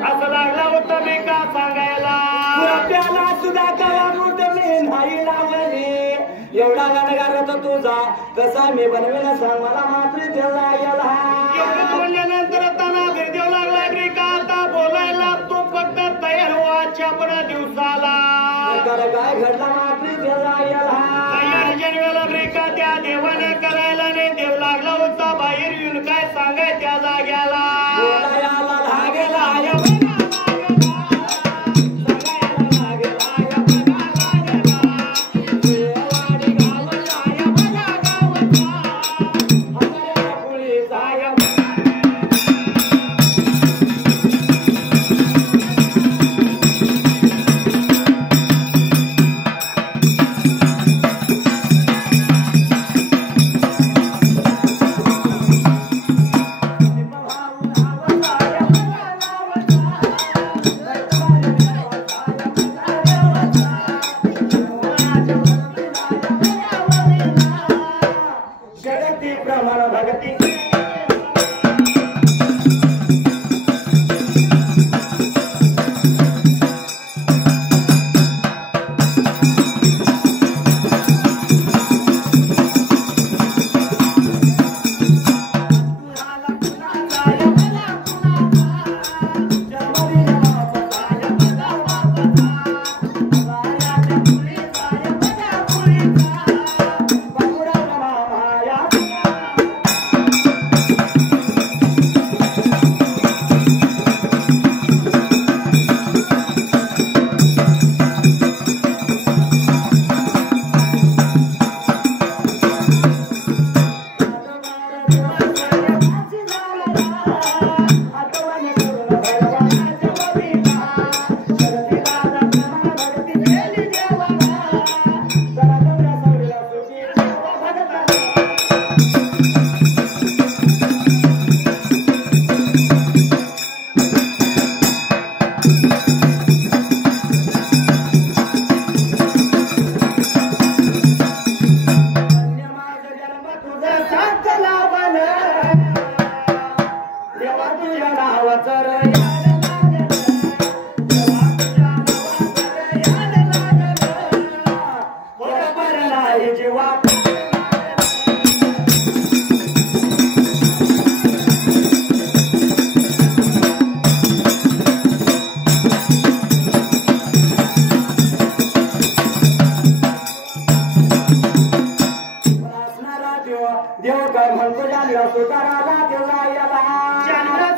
असं लागला होतं मी का सांगायला आपल्याला सुद्धा गावात मी नाही लावले एवढा गाणगार तुझा कसा मी बनवेला सांग मला मात्र त्याला याला एवढं बोलल्यानंतर त्यांना भेदेव लागला की का आता बोलायला तो फक्त तयार व्हायच्या पण दिवसाला काय घडला मात्र त्याला याला तयार जनवेला ब्रेका त्या देवाने करायला नाही देव लागला होता बाहेर येऊन काय सांगाय त्या जाग्याला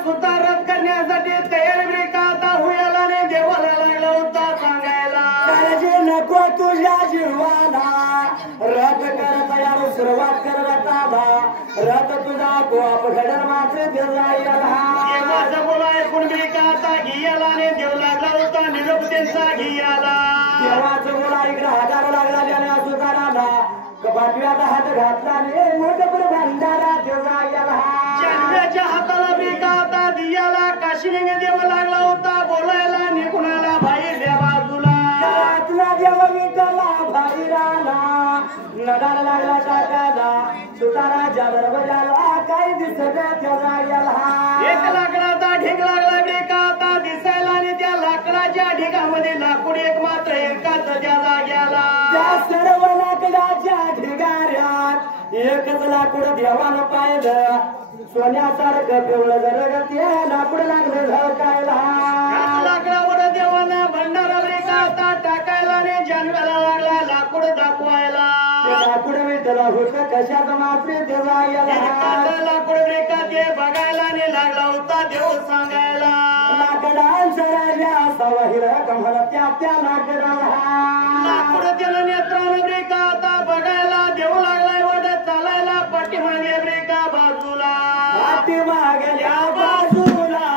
सुधारत करण्यासाठी तयार ब्रेका आता हुयाला ने देवाला लागला होता सांगायला नको तुझ्या जीवाला रथ कर तयार सुरुवात कर रथाला रथ तुझा गोप घडर मात्र देवाचा बोला ऐकून ब्रेका आता घियाला ने देव लागला होता निरोप त्यांचा घियाला देवाचं बोला इकडे हजार लागला ज्याने सुधाराला कपाटव्याचा हात घातला ने मोठपर भंडारा देवला याला जानव्याच्या हाताला ब्रेका आता दियाला काशीने देव लागला होता बोलायला निघुणाला बाहेरल्या बाजूला तुला देव विठला बाहेराला नडाला लागला टाकाला सुतारा जादर बजाला काही दिसत त्याला याला एक लाकडाचा ढीग लागला ब्रेका आता दिसायला आणि त्या लाकडाच्या ढिगामध्ये लाकूड एक मात्र एकाच त्या जाग्याला त्या सर्व लाकडाच्या ढिगाऱ्यात एकच लाकूड देवानं पाहिलं सोन्यासारखं पिवळं जर ते लाकूड लागलं झळकायला लाकडावर देवानं भंडारा ब्रेका आता टाकायला आणि जानव्याला लागला लाकूड दाखवायला लाकूड विठला होत कशात मात्र देवा याला लाकूड ब्रेका ते बघायला आणि लागला होता देव सांगायला लाकडांचा राजा सवाहिर कमल त्या लाकडाला लाकूड त्याला नेत्रानं ब्रेका आता बघायला देव लागलाय वाटत चालायला पाठीमागे ब्रेका बाजूला पाठीमागल्या बाजूला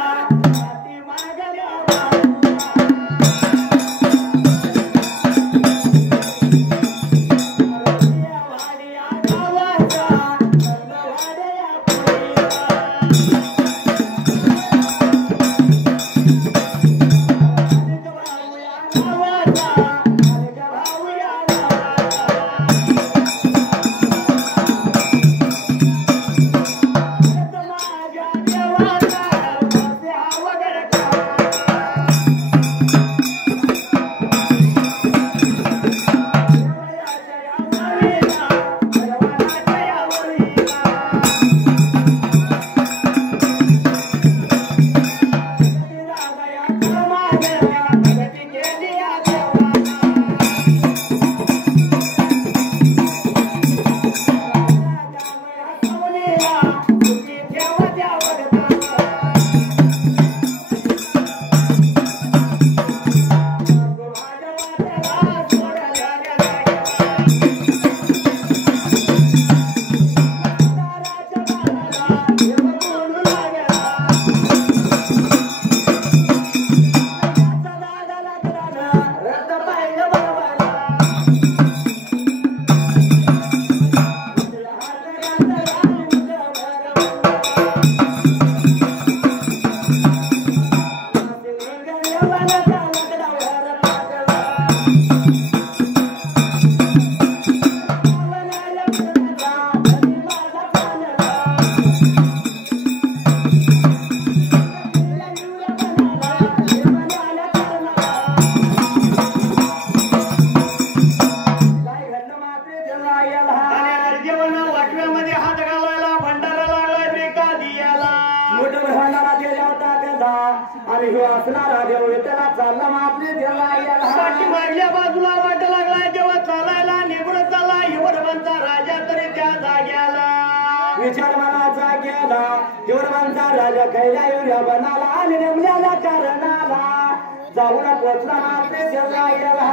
मागल्या बाजूला वाट लागलाय जेव्हा चालायला निघून चालला हिवरवंचा राजा तरी त्या जाग्याला विचार मनाचा केला हिवरवंचा राजा कैल्या युर्या बनाला आणि नेमल्याला कारणाला जाऊन पोचला मात्र त्याला गेला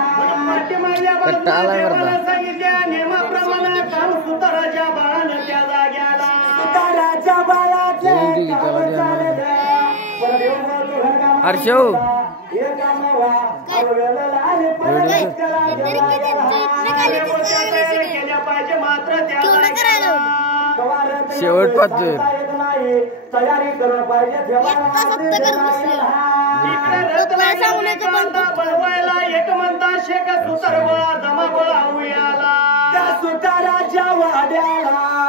पाठीमागल्या बाजूला सांगितल्या नियमाप्रमाणे काम सुताराच्या बाळानं त्या जाग्याला सुताराच्या बाळाचे काम चाललं हर्षव शेवट पाहतोय तयारी करून पाहिजे बनवायला एक म्हणता शेक सुतारवा जमा गोळा त्या सुताराच्या वाड्याला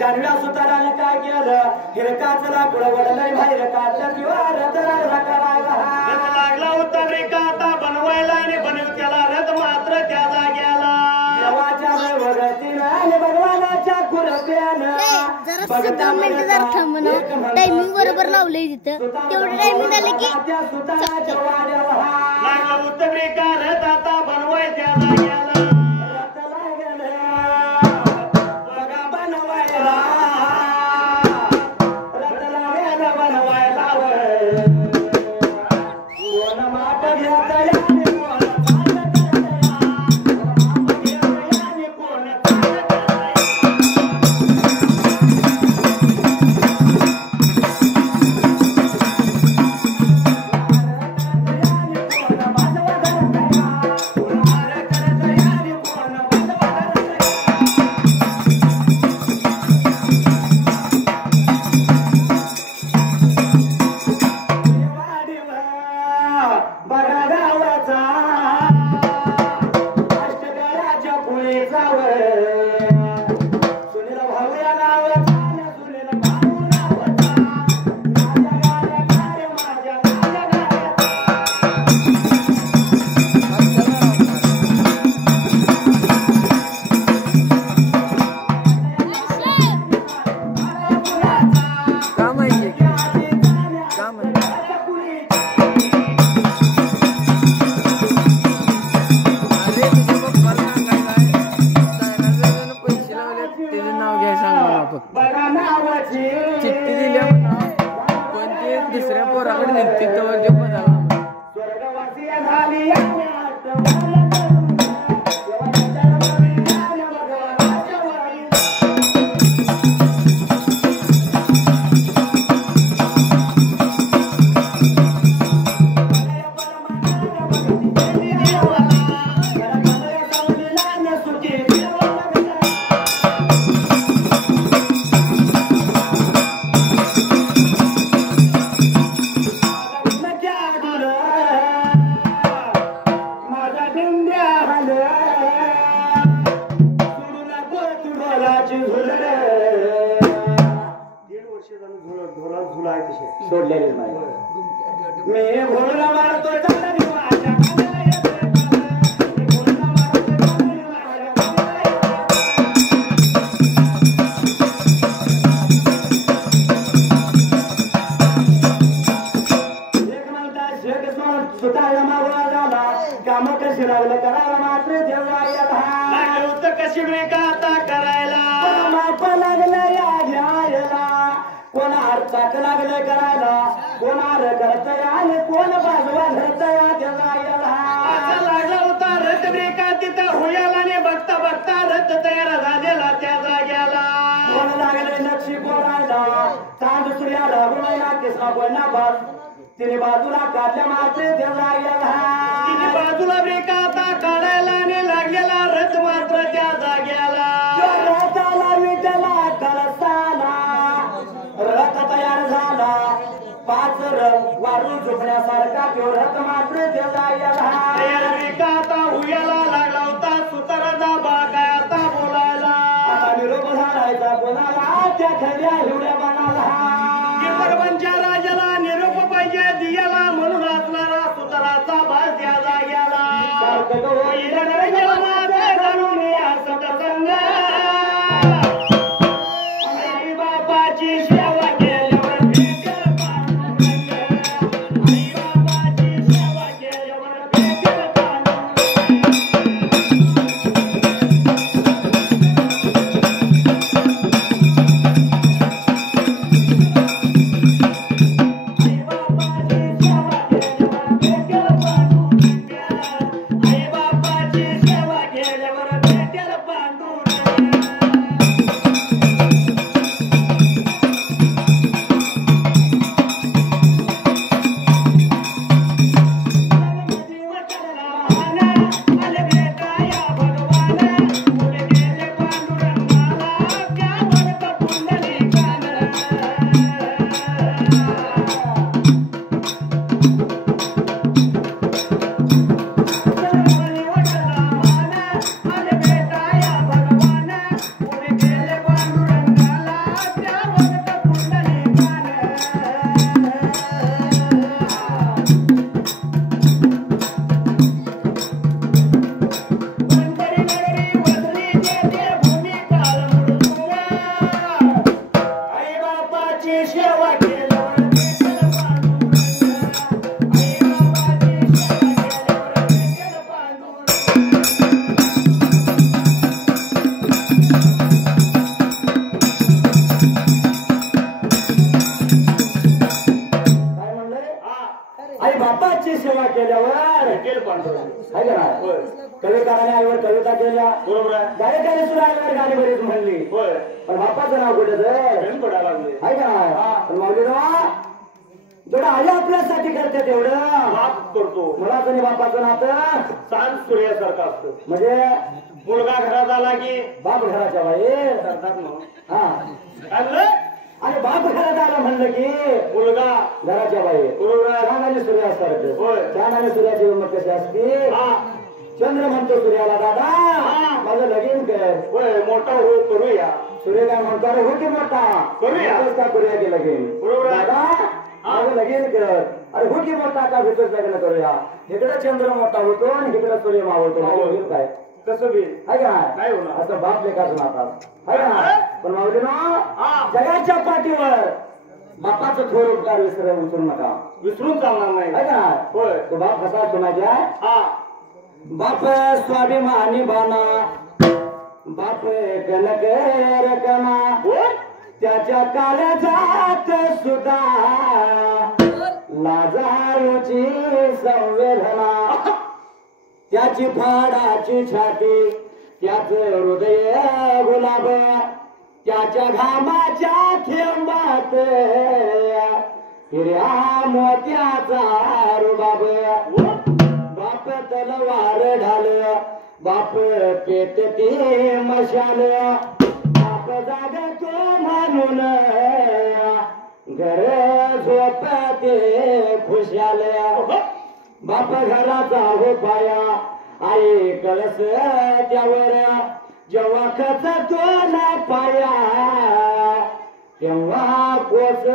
जानव्या सुताराने काय केलं हिरकाच लाकूड वडलंय बाहेर काढलं किंवा रथ लागला होता रे का आता बनवायला आणि बनव त्याला रथ मात्र त्या जाग्याला देवाच्या भगतीनं आणि भगवानाच्या कुरप्यानं टायमिंग बरोबर लावलंय तिथं तेवढं टायमिंग झालं की सुताराच्या वाड्याला लागला होता रे का रथ आता बनवाय त्या जाग्याला चिठ्ठी दिल्या पण ते दुसऱ्या पोराकडे निघते तर जे पण झाला सोडलेली नाही मी भोळा मारतो सुताला मागवा झाला काम कशी लागलं करायला मात्र जेव्हा कशी वेग आता करायला माप लागलं या घ्यायला कोणा अरे चाक लागले करायला कोण आर करतय आणि कोण बाजूला धरतय त्याला याला असा लागला होता रथ ब्रेका तिथं हुयालाने बघता बघता रथ तयार झालेला त्या जाग्याला कोण लागले नक्षी कोणाला चांद सूर्या लागला तिसरा कोणा बाज तिने बाजूला काढल्या मात्र त्याला याला तिने बाजूला ब्रेका आता काढायला आणि लागलेला रथ मात्र त्या जाग्याला रथाला विटला कळसाला रथ तयार झाला 5 रथ वारू झुकण्यासारखा तो रथ मात्र त्याला याला ब्रेका आता हुयाला लागला होता सुताराचा बागा आता बोलायला आता निरोप झालायचा कोणाला त्या खऱ्या हिवड्या बनाला परवांच्या राजाला निरोप पाहिजे दियाला म्हणून असणारा सुताराचा भास त्या जाग्याला आई बापाची सेवा केल्यावर भेटेल पांडुरंग. आई बापाची सेवा केल्यावर भेटेल पांडुरंग. आई बापाची सेवा केल्यावर भेटेल पांडुरंग. आले भेटाया भगवान पुढे गेले पांडुरंगाला त्या भक्त पुंडलिकानं. आले भेटाया भगवान पुढे गेले पांडुरंगाला त्या भक्त पुंडलिकानं. पंढरी नगरी वसली तेथे भूमी काळ मृत्यूला. आई बापाची सेवा केल्यावर भेटेल पांडुरंग. आई बापाची सेवा केल्यावर भेटेल पांडुरंग. काय म्हणलंय आई बापाची सेवा केल्यावर भेटेल पांडुरंग. आहे का नाही होय कविकाराने आईवर कविता केल्या बरोबर आहे. गायकाने सुद्धा आईवर गाणी बरीच म्हणली होय पण बापाचं नाव कुठं आहे प्रेम पडायला लागले. का नाही पण माऊली जेवढं आई आपल्यासाठी करते तेवढं माफ करतो. मुलाचं आणि बापाचं नातं चांद सूर्यासारखं असतं. म्हणजे मुलगा घरात आला की बाप घराच्या बाई करतात म्हणून हा काय म्हणलं? आणि बाप घरात आलं म्हणलं की मुलगा घराच्या बाई बरोबर आहे. चांद आणि सूर्यासारखं होय. चांद आणि सूर्याची किंमत कशी असते हा चंद्र म्हणतो सूर्याला दादा हा. माझं लगीन कर होय मोठा हो करूया. सूर्य काय म्हणतो अरे हो की मोठा करूया. भेटूच का करूया की लगीन बरोबर आहे. दादा माझं लगीन कर अरे हो की मोठा का भेटूच लग्न करूया इकडे चंद्र मोठा होतो आणि इकडे सूर्य मावळतो लगीन काय कसं बी आहे का काय होणार? असं बाप लेखाच नातात आहे का हा. पण माऊली हा. जगाच्या पाठीवर बापाचं थोर उपकार विसरू नका विसरून चालणार नाही. आहे का होय तो बाप कसा सुनायचा हा बाप स्वाभिमानी बाना बाप कनक रकमा बोल. त्याच्या काळजात सुद्धा लाजाळूची संवेदना त्याची फाडाची छाती त्याच हृदय गुलाब त्याच्या घामाच्या थेंबात हिऱ्या मोत्याचा रुबाब बाप तलवार ढाल बाप पेटती मशाल बाप जागतो म्हणून घर झोपते खुशाल बाप घराचा हो पाया आई कळस त्यावर जेव्हा खच तो ना पाया तेव्हा कोच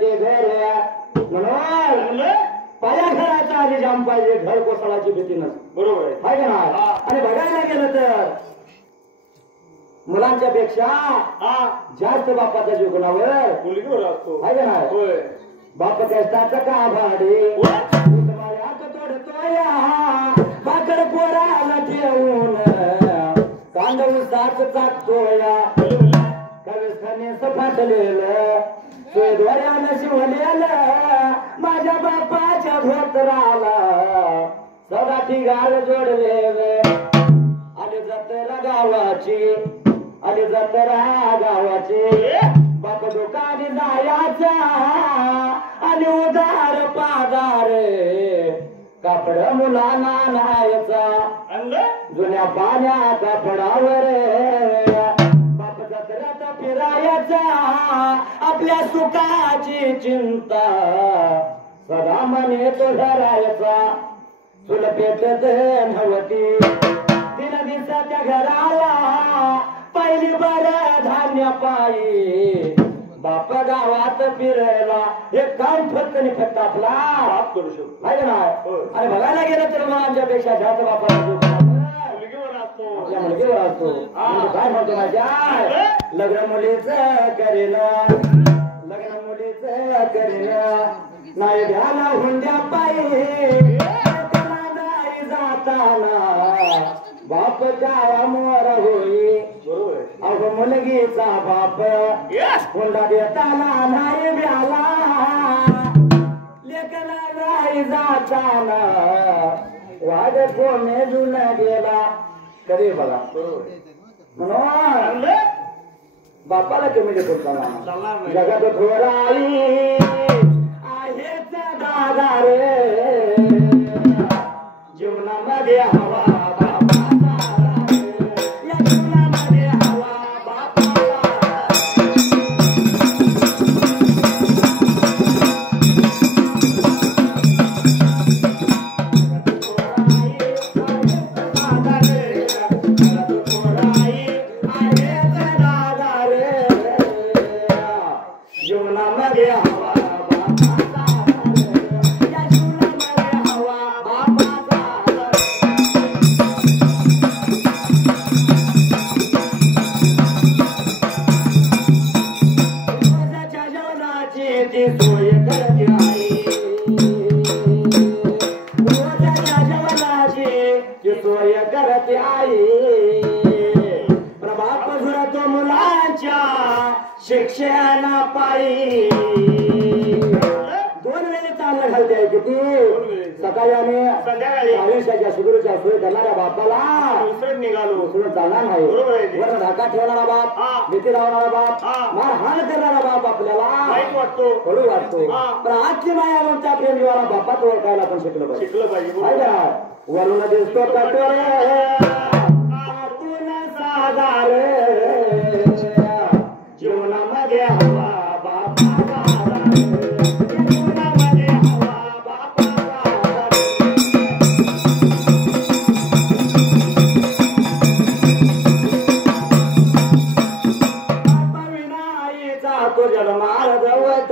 ते घर म्हणून पाया घराचा आधी जाम पाहिजे घर कोसळाची भीती नसते बरोबर आहे. आहे का नाही आणि बघायला गेलं तर मुलांच्या पेक्षा हा जास्त बापाच्या जीवनावर मुलगीवर असतो. आहे का नाही होय बाप कष्टाचं का भाडे भाकर पोराला ठेवून कांदळू साच चाकतोया कवीस खाणे फाटलेलं सोयद्वाऱ्यानं शिवलेलं माझ्या बापाच्या धोतराला सदा ठिगाळ जोडलेले आली जत्रा गावाची आली जत्रा गावाची बाप दुकानी जायाचा आणि उदार पादार कापड मुलांना नायचा जुन्या पाण्या कापडावर बाप जत्रेत फिरायचा आपल्या सुखाची चिंता सदा मने तो धरायचा चुल पेटत नव्हती दिन दिवसाच्या घराला पहिली बर धान्य पायी बाप गावात फिरायला हे काम फक्त आणि फक्त आपला बाप करू शकतो आहे ना. आणि बघायला गेलं तर मला आमच्यापेक्षा जास्त बापा मुलगीवर असतो काय म्हणतो माझ्या लग्न मुलीच करेल लग्न मुलीच करेल नाही घ्याला हुंड्या पायी नाही जाताना बाप जावा मोर होई अहो मुलगीचा बाप हुंडा देताना नाही ब्याला लेकला नाही जाताना वाद कोणे जुन गेला कधी बघा म्हणून बापाला कमी देतो जगात थोराई आहेच दादा रे जीवनामध्ये हवा शिक्षणा पायी 2 वेळी चालणं घालते आहे किती सकाळी आणि संध्याकाळी आयुष्याच्या शिगुरूच्या सोय करणाऱ्या बापाला उसळून निघालो उसळून चालणार नाही वरण ढाका ठेवणारा बाप भीती लावणारा बाप मारहाण करणारा बाप आपल्याला वाईट वाटतो कडू वाटतो पण आजची माया म्हणून त्या प्रेमीवाला बापात ओळखायला पण शिकलं पाहिजे वरून दिसतो कटोरे आतून साधार जीवनामध्ये हवा बापा जीवनामध्ये हवा बापा विनाईचा तो जन्माल जवत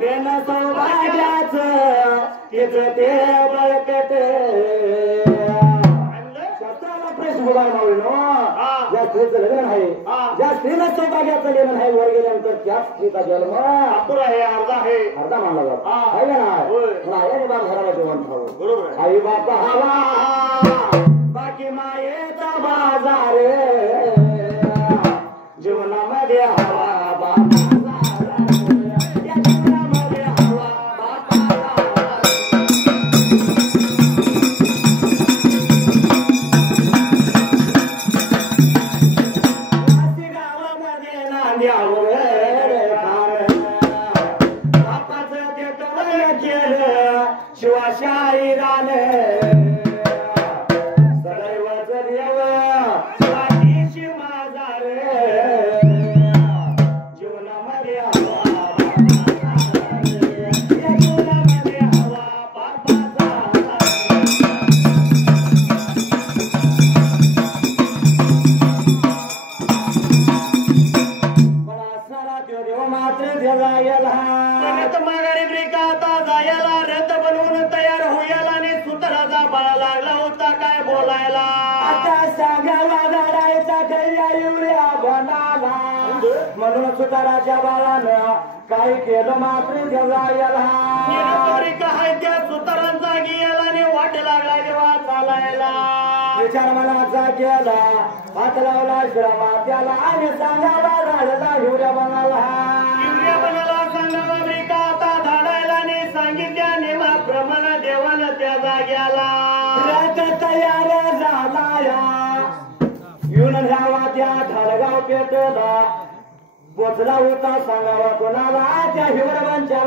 लेन सौभाग्याच तिच ते बळकट शास्त्राला प्रश्न बोलायला ज्या स्त्रीचं लग्न आहे ज्या स्त्रीला सौभाग्याचं लग्न आहे वर गेल्यानंतर त्या स्त्रीचा जन्म अपुरा आहे अर्धा मानला जातो आहे ना आई बाप घराला जेवण खावं बरोबर आई बाप हवा बाकी मायेचा बाजार जीवनामध्ये हवा बाप जीवनामध्ये हवा बाप शिवाशाही राणे सदैवच देव स्वातीशी माझा रे जीवनामध्ये हवा जीवनामध्ये हवा बापाचा पण असणारा तो देव मात्र जगायला माघारी ब्रेका आता जायला रथ बनवून तयार होयाला आणि सुतराचा बाळा लागला होता काय बोलायला आता सांगावा लढायचा कैया युरिया बनाला म्हणून सुताराच्या बाळानं काय केलं मात्र जगायला काय त्या सुतारांचा गियाला आणि वाट लागला जेव्हा चालायला विचार मनाचा केला हात लावला श्रमा त्याला आणि सांगावा झाडला हिवऱ्या बनाला सांगावा ब्रिका आता धाडायला ने सांगितल्या नेमाप्रमाणे देवानं त्या जाग्याला रथ तयार झाला या येऊन ह्यावा त्या ढालगाव पेटला पोचला होता सांगावा कोणाला त्या हिवरवांच्या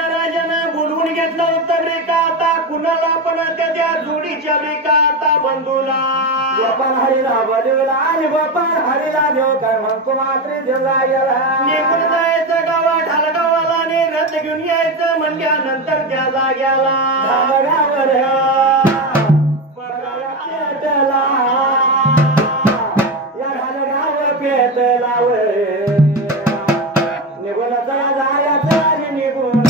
राजानं बोलवून घेतलं होतं ब्रिका आता कुणाला पण त्या जोडीच्या ब्रिका आता बंधूला बापान हरीला बदवला आणि बापान हरीला देव काय म्हणतो मात्र देवला निघून जायचं गावा ढालगावाला आणि रथ घेऊन यायचं म्हणल्यानंतर त्या जाग्याला ढालगावर पेटला या ढालगाव पेटला निघून जायचं आणि निघून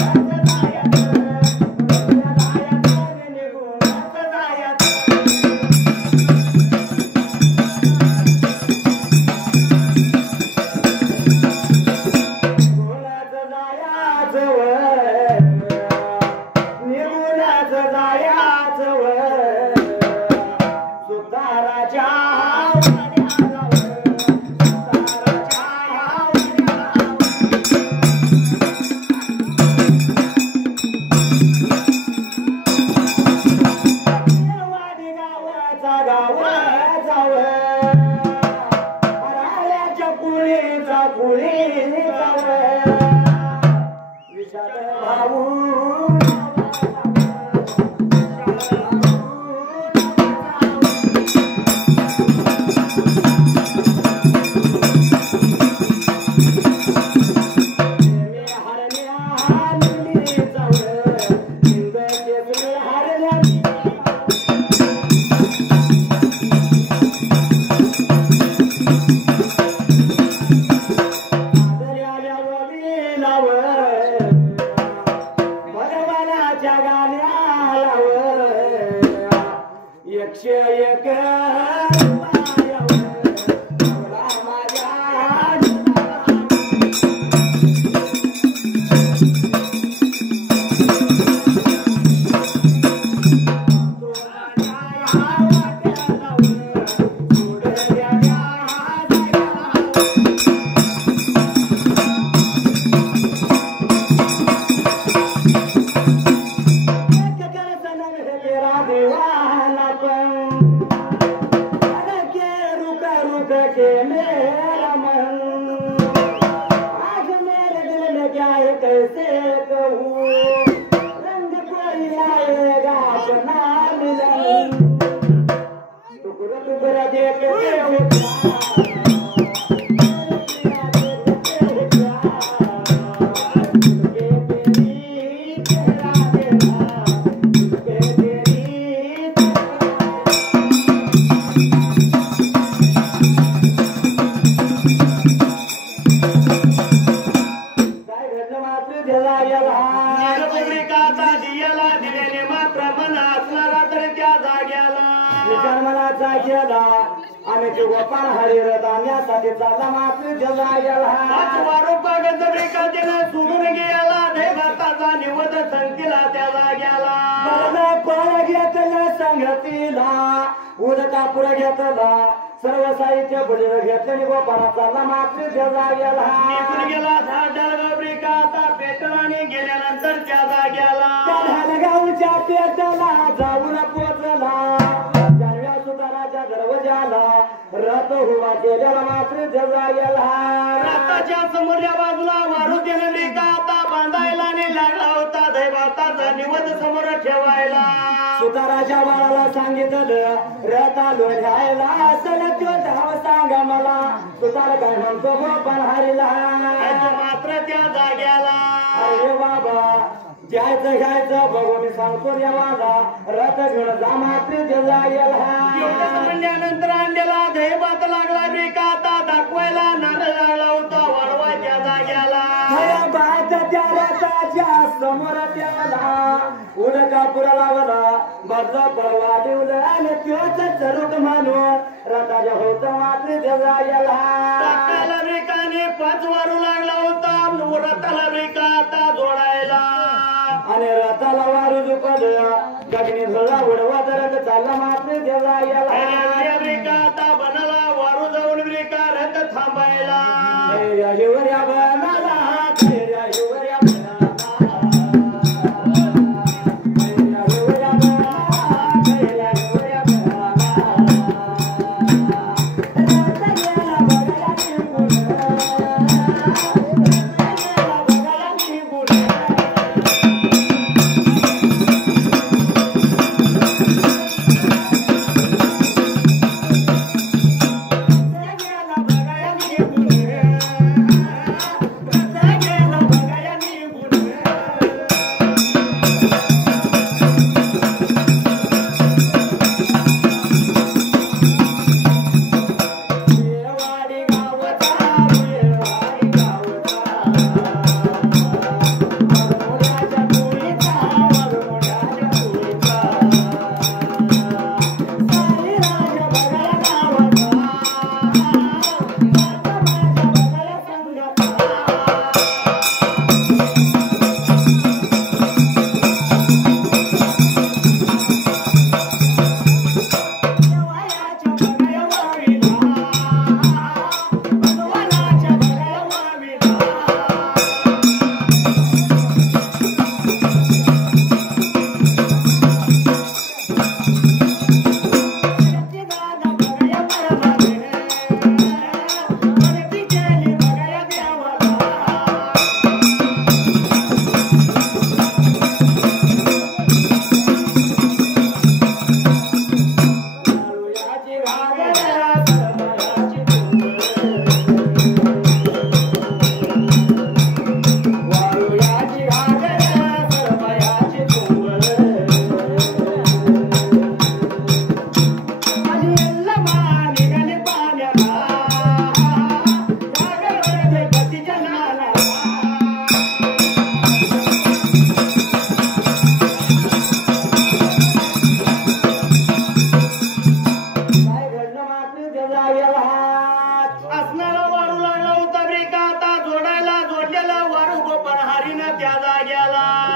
सर्व साहित्य बळीवर घेतलं गोपाळा चालला मात्र जाग्याला निघून गेला ढालगावरिका आता पेटलाने गेल्यानंतर त्या जाग्याला ढालगावच्या पेटला जाऊन पोचला जानव्या सुताराच्या दरवाजाला रथ उभा केलेला मात्र जाग्याला रथाच्या समोरच्या बाजूला वारू देणरिका आता बांधायला ने लागला होता दैवाताचा निवद समोर ठेवायला सुताराच्या बाळाला सांगितलं रथा लोढायला असं तो धाव सांगा मला सुतार काय म्हणतो गोपाल हरीला मात्र त्या जाग्याला अरे बाबा जायचं घ्यायचं बघू मी सांगतो देवाला रथ घेऊन जा मात्र एवढं म्हणल्यानंतर आणलेला दैवात लागला ब्रेका आता दाखवायला नारळ लागला होता वाढवा त्या जाग्याला बात त्या रथाच्या समोर त्याला उडकापुरा लावला बदला पळवा ठेवलं आणि त्योच चरूक म्हणून रथाच्या होत मात्र जाग्याला ब्रेकाने 5 वारू लागला होता रथाला ब्रेका आता जोडायला आणि रथाला वारू झुकलं गगनी झोळा उडवा तर चालला मात्र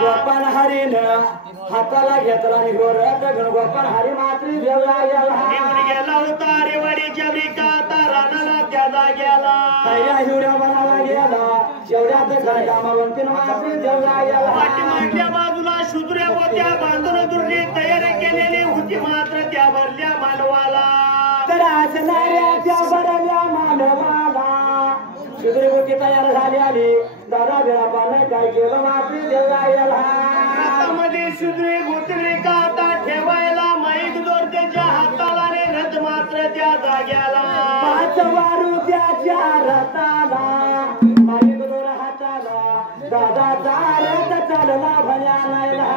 गोपाल हरीन हाताला घेतला आणि रथ घेऊन गोपाल हरी मात्री देवला गेला निघून गेला होता रेवाडीच्या ब्रिकाता रानाला त्याचा गेला पहिल्या हिवड्या बनाला गेला शेवड्यात घर कामावंतीन मात्री देवला गेला पाठीमागल्या बाजूला शुद्र्या होत्या बांधून दुर्नी तयार केलेली होती मात्र त्या भरल्या मानवाला तर असणाऱ्या त्या भरल्या मानवाला शुद्रभूती तयार झाली आली दादा बिळापाने काय केलं मात्री देवला गेला हातामध्ये शुद्री भूतली का आता ठेवायला माईक दोर त्याच्या हाताला आणि रथ मात्र त्या जाग्याला पाच वारू त्याच्या रथाला माईक दोर हाताला दादा रथ चालला भल्या नाहीला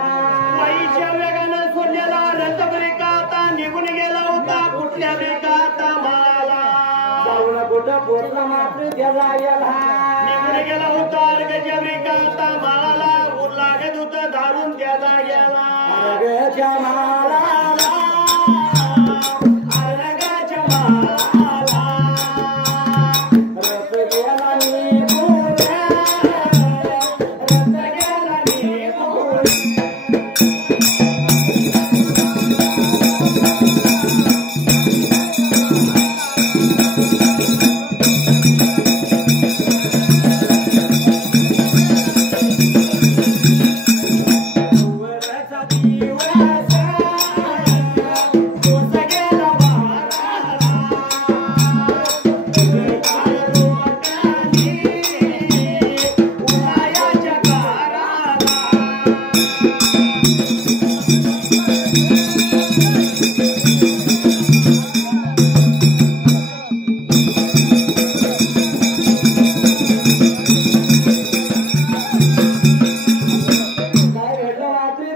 माईच्या वेगानं सोडलेला रथ ब्रिकाता निघून गेला होता कुठल्या ब्रिकाता माळाला जाऊन कुठं पोचला मात्र त्याला गेला निघून गेला होता अर्गच्या ब्रिकाता माळाला ऊर लागत होतं धारून त्याला गेला अर्गच्या माळाला अर्गच्या माळाला रथ गेला निघून रथ गेला निघून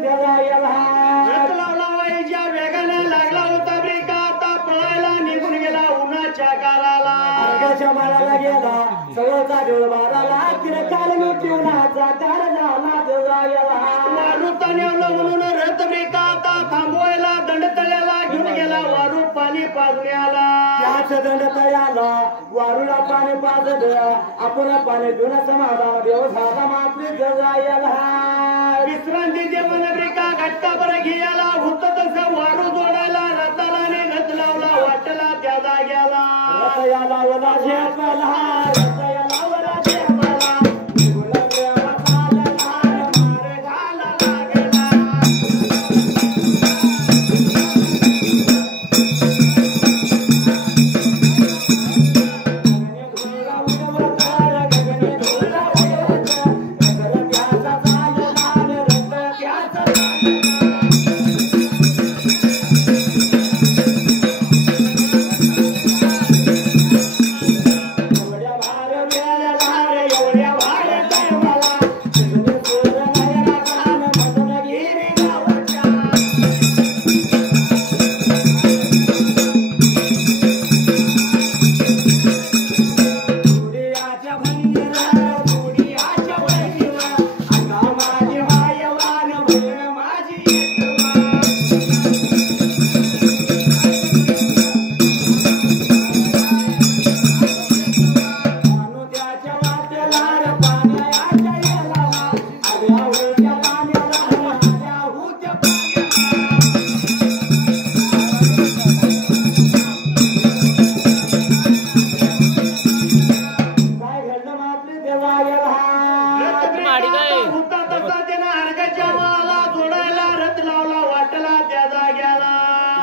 रथ लावला वाईच्या वेगाने लागला होता ब्रिकाता पळायला निघून गेला उन्हाच्या काळाला अर्गाच्या माळाला गेला सगळचा डोळ बाराला तिने काल मी जीवनाचा कार झाला देवला गेला वारू ताण्यावलं म्हणून रथ ब्रिकाता थांबवायला दंड तळ्याला घेऊन गेला वारू पाणी पाजण्याला त्याच दंड तयाला वारूला पाणी पाजलं आपण पाणी पिऊन समाधान देव झाला मात्र देवला गेला विश्रांती जेवण ब्रिका घटका बरं घ्यायला होत तसं वारू जोडायला रथाला आणि रथ लावला वाटला त्या जाग्याला रथ या लावला झेपला रथ या लावला झेपला निघून गेला चालला मार्गाला लागला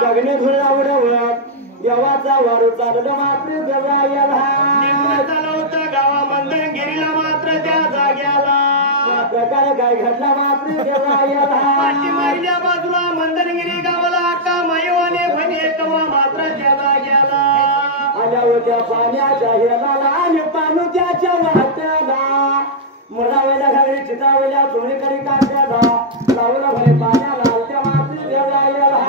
गगने धुळा उडवत देवाचा वारू चालला मात्र देवा गेला झालं होतं गावा मंदरगिरीला मात्र त्या जाग्याला प्रकार काय घडला मात्र देवा गेला पाठीमागल्या बाजूला मंदरगिरी गावाला अक्का मायवाने भणी कवा मात्र त्या जाग्याला आल्या होत्या पाण्याच्या हेलाला आणि पाणू त्याच्या वाट्याला मुरावेला घरी चितावेल्या चोळीकडे काढल्याला लावला भरे पाण्याला त्या मात्र देवा गेला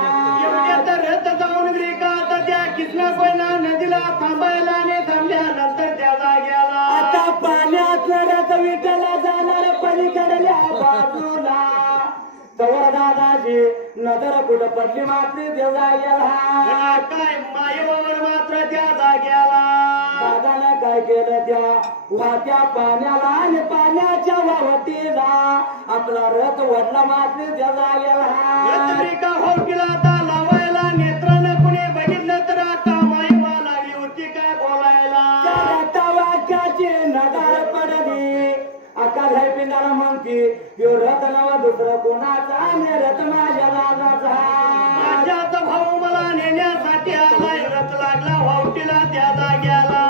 रथ जाऊन ब्रेका आता त्या किसना कोयना नदीला थांबायला आणि थांबल्यानंतर त्या जाग्याला आता पाण्यात रथ विठला जाणार पलीकडल्या बाजूला तवर दादाजी नजर कुठं पडली मात्र देवला गेला काय मायवावर मात्र त्या जाग्याला दादानं काय केलं त्या वाहत्या पाण्याला आणि पाण्याच्या वाहतीला आपला रथ वडला मात्र त्या का हो किला लावायला नेत्रानं कुणी बघितलं तर आता माईवा लागली होती काय बोलायला वाक्याची नगार पडली अकाल है पिंडाला म्हणती यो रथ नव दुसरं कोणाचा आणि रथ माझ्या दादाचा माझ्याचा भाऊ मला नेण्यासाठी आलाय रथ लागला वावटीला त्या जाग्याला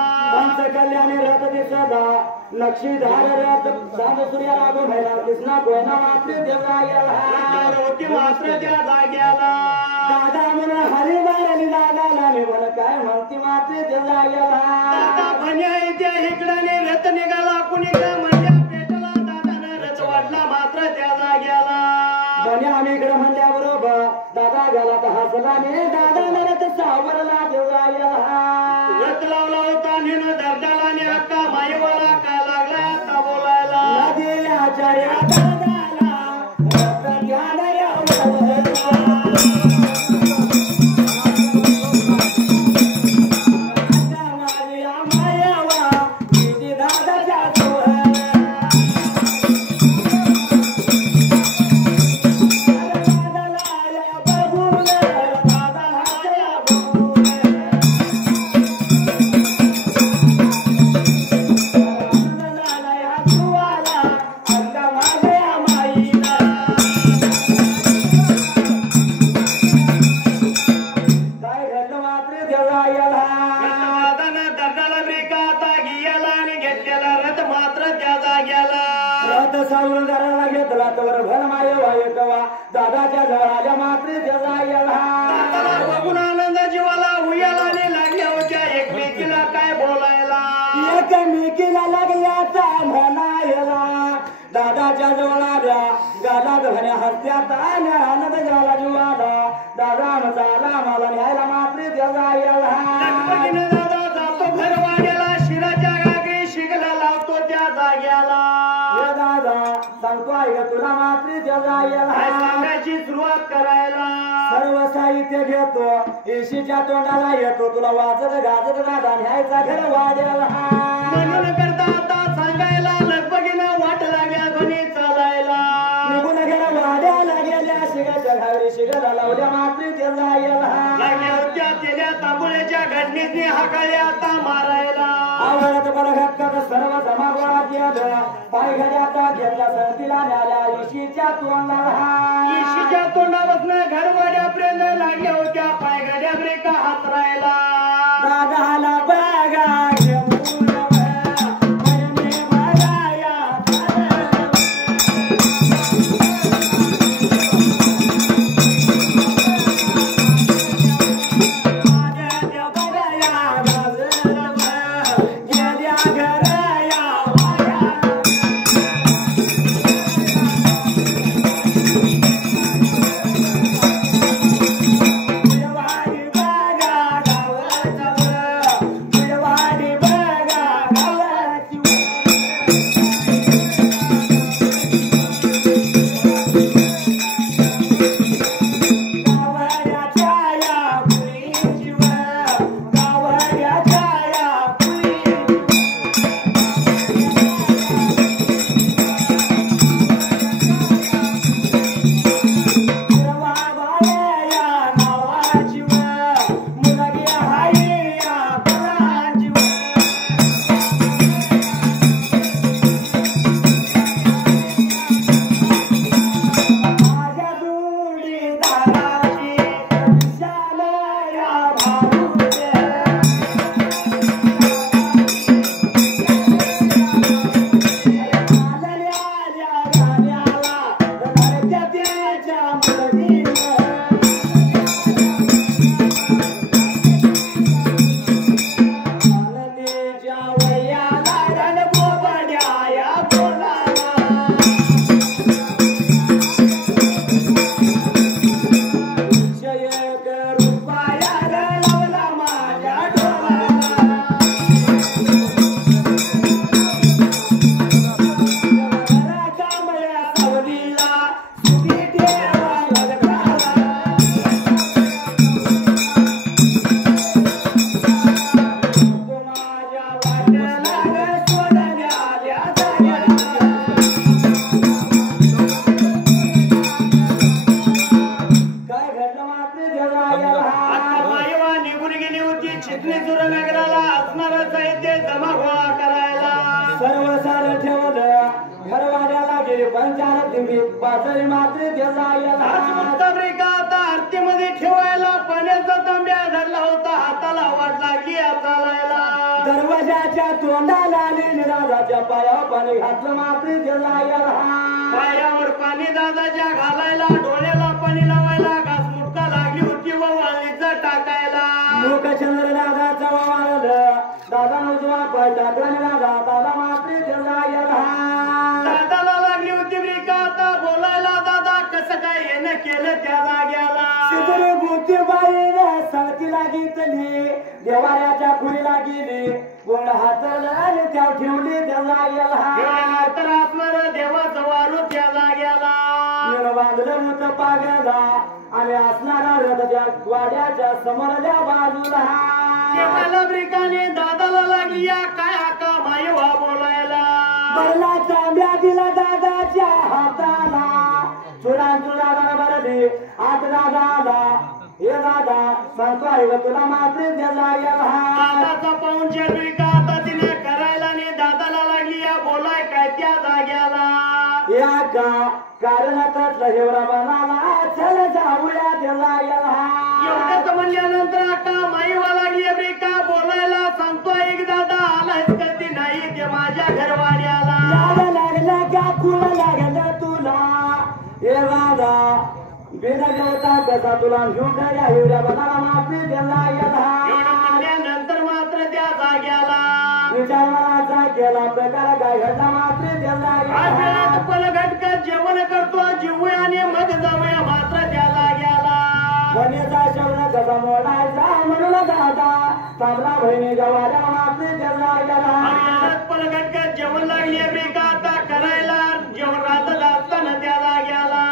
कल्याणी रथ दिसदा नक्षीधार रथ चांद सूर्य रागो भैरा कृष्णा कोयना मात्र त्या जाग्याला होती मात्र त्या जाग्याला दादा म्हणा हरिवार आणि दादाला मी म्हण काय म्हणती मात्र त्या जाग्याला दादा भण्या त्या इकडाने रथ निघाला कुणी काय म्हणजे पेटला दादानं रथ वाटला मात्र त्या जाग्याला भण्या आम्ही इकडे म्हणल्याबरोबर दादा गेला तर हसला ने दादा रथ सावरला त्या जाग्याला रथ लावला होता निन दर्जाला ने अक्का माईवाला काय लागला आता बोलायला नदीच्या दादाला रथ ज्ञान दादाच्या जवळ मात्र बघून आनंद जीवाला उयाला लागल्या होत्या एकमेकीला काय बोलायला एकमेकीला लागल्याचा म्हणायला दादाच्या जवळ आल्या गालात म्हणे हस्त्यात आनंद जीवाला जीवाला दादा मचाला मला न्यायला मात्र दादा जातो घरवाड्याला शिराच्या गागरी शिगला लावतो त्या जाग्याला दादा सांगतो आहे तुला मात्र सांगायची सुरुवात करायला सर्व साहित्य घेतो येशीच्या तोंडाला येतो तुला वाचत गाजत दादा न्यायचा घर वाड्याला म्हणून करता आता सांगायला लगबगीनं वाट लागल्या घरी चालायला निघून गेला वाड्याला गेल्या शिगाच्या घागरी शिगाला लावल्या मात्र लागल्या होत्या तेल्या तांबुळ्याच्या घटनेतनी हाकाळ्या आता मारायला आवडत बरघटक सर्व जमा गोळा केलं पाय घड्याचा घेतला संतीला न्याल्या येशीच्या तोंडापासून घरवाड्यापर्यंत लागल्या होत्या पाय घड्या ब्रेका हात राहिला दादाला बघा काय घडलं मात्र देवा याला आता मायवा निघून गेली होती चिखली नगराला असणारा साहित्य जमा गोळा करायला. सर्व सार ठेवलं घरवाड्याला गेले पंचार तुम्ही पाचरी मात्र देवा याला मुक्ताब्रिका आता आरतीमध्ये ठेवायला पाण्याचा तांब्या धरला होता हाताला वाट लागली चालायला. दरवाजाच्या तोंडाला आली निराजाच्या पायावर पाणी घातलं मात्र देवा याला पायावर पाणी दादाच्या घालायला डोळ्याला पाणी लावायला घास मुटका लागली होती व वाळीचा टाकायला. लोकचंद्र दादाचा वाळलं दादा उजवा पाय टाकला दादा मात्र देवा याला दादाला लागली होती ब्रिका आता बोलायला दादा कसं काय येणं केलं त्या जाग्याला. शिदुरी मोतीबाईने संगतीला घेतली देवाऱ्याच्या खुरीला गेली कोण हातला आणि त्या ठेवली त्याला याला तर असणार देवाचं वारू त्या जाग्याला. बांधलं होतं पाग्याला आणि असणारा रथ त्या वाड्याच्या समोरल्या बाजूला देवाला ब्रिकाने दादाला लागली या काय हाका मायवा बोलायला. बरला तांब्या दिला दादाच्या हाताला चुरा चुरा भरली आत दादा हे दादा सांगतो आहे ग तुला मात्र त्याला याला दादाचा पाऊंच्या ब्रिका आता तिने करायला आणि दादाला लागली या बोलाय काय त्या जाग्याला. या का कारणातला हेवरा बनाला चल जाऊया त्याला याला एवढंच म्हणल्यानंतर आता माईवा लागली ब्रिका बोलायला सांगतो एक दादा आलाच कधी नाही ते माझ्या घरवाड्याला. लागलं का तुला लागलं तुला हे दादा बिना जेवता कसा तुला घेऊन या हेवऱ्या बनाला मात्र त्याला याला एवढं म्हणल्यानंतर मात्र त्या जाग्याला विचारणाचा केला प्रकार काय घडला मात्र त्याला आज पलघटकात जेवण करतो जेवूया आणि मग जाऊया मात्र त्या जाग्याला. बनेचा शब्द कसा मोडायचा म्हणून दादा तांबला बहिणी जवाला मात्र त्याला याला पलघटकात जेवण लागली ब्रिका आता करायला जेवण राहत असताना त्या जाग्याला.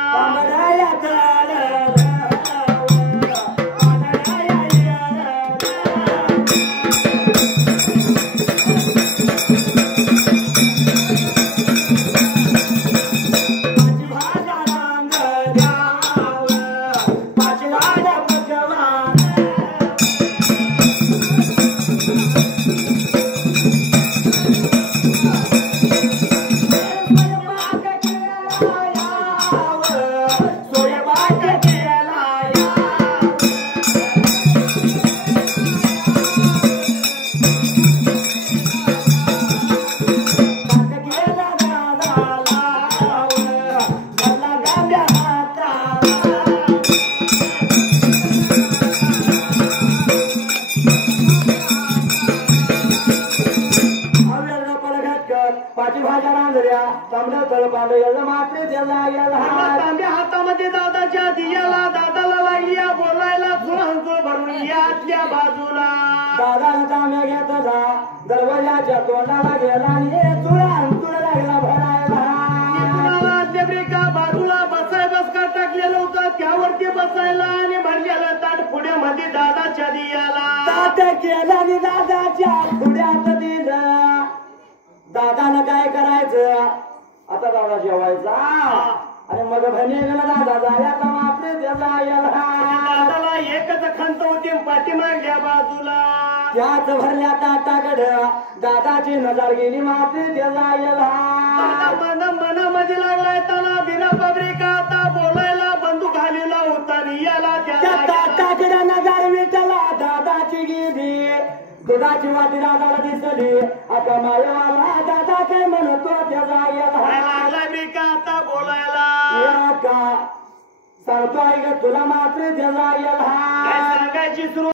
तांब्या हातामध्ये दादाच्या दियाला दादाला लागली बोलायला सुरहंसुळ भरून यातल्या बाजूला. दादा तांब्या घेतला दरवाजाच्या तोंडाला गेला आणि तुळा लागला भरायला ब्रिका बाजूला बसाय बसका टाकलेलं होतं त्यावरती बसायला आणि भरलेलं ताट पुढ्यामध्ये दादाच्या दियाला ताट केला आणि दादाच्या पुढ्यात दिलं. दादानं काय करायचं आता दादा जेवायचा आणि मग भणी गेला दादा जायचा मात्र त्याला याला दादाला एकच खंत होती पाठीमागल्या बाजूला त्याच भरल्या ताटाकडं दादाची नजर गेली मात्र त्याला याला मनामध्ये लागलाय त्याला बिना पब्रिका आता बोलायला बंदूक घालीला होता याला त्या ताटाकडे नजर विटला दादाची गेली दुधाची वाटी दादाला दिसली आता मायाला दादा काय म्हणतो त्याला लागला ब्रिका आता बोलायला का सांगतो आहे का तुला मात्र त्याला सांगायची सुरू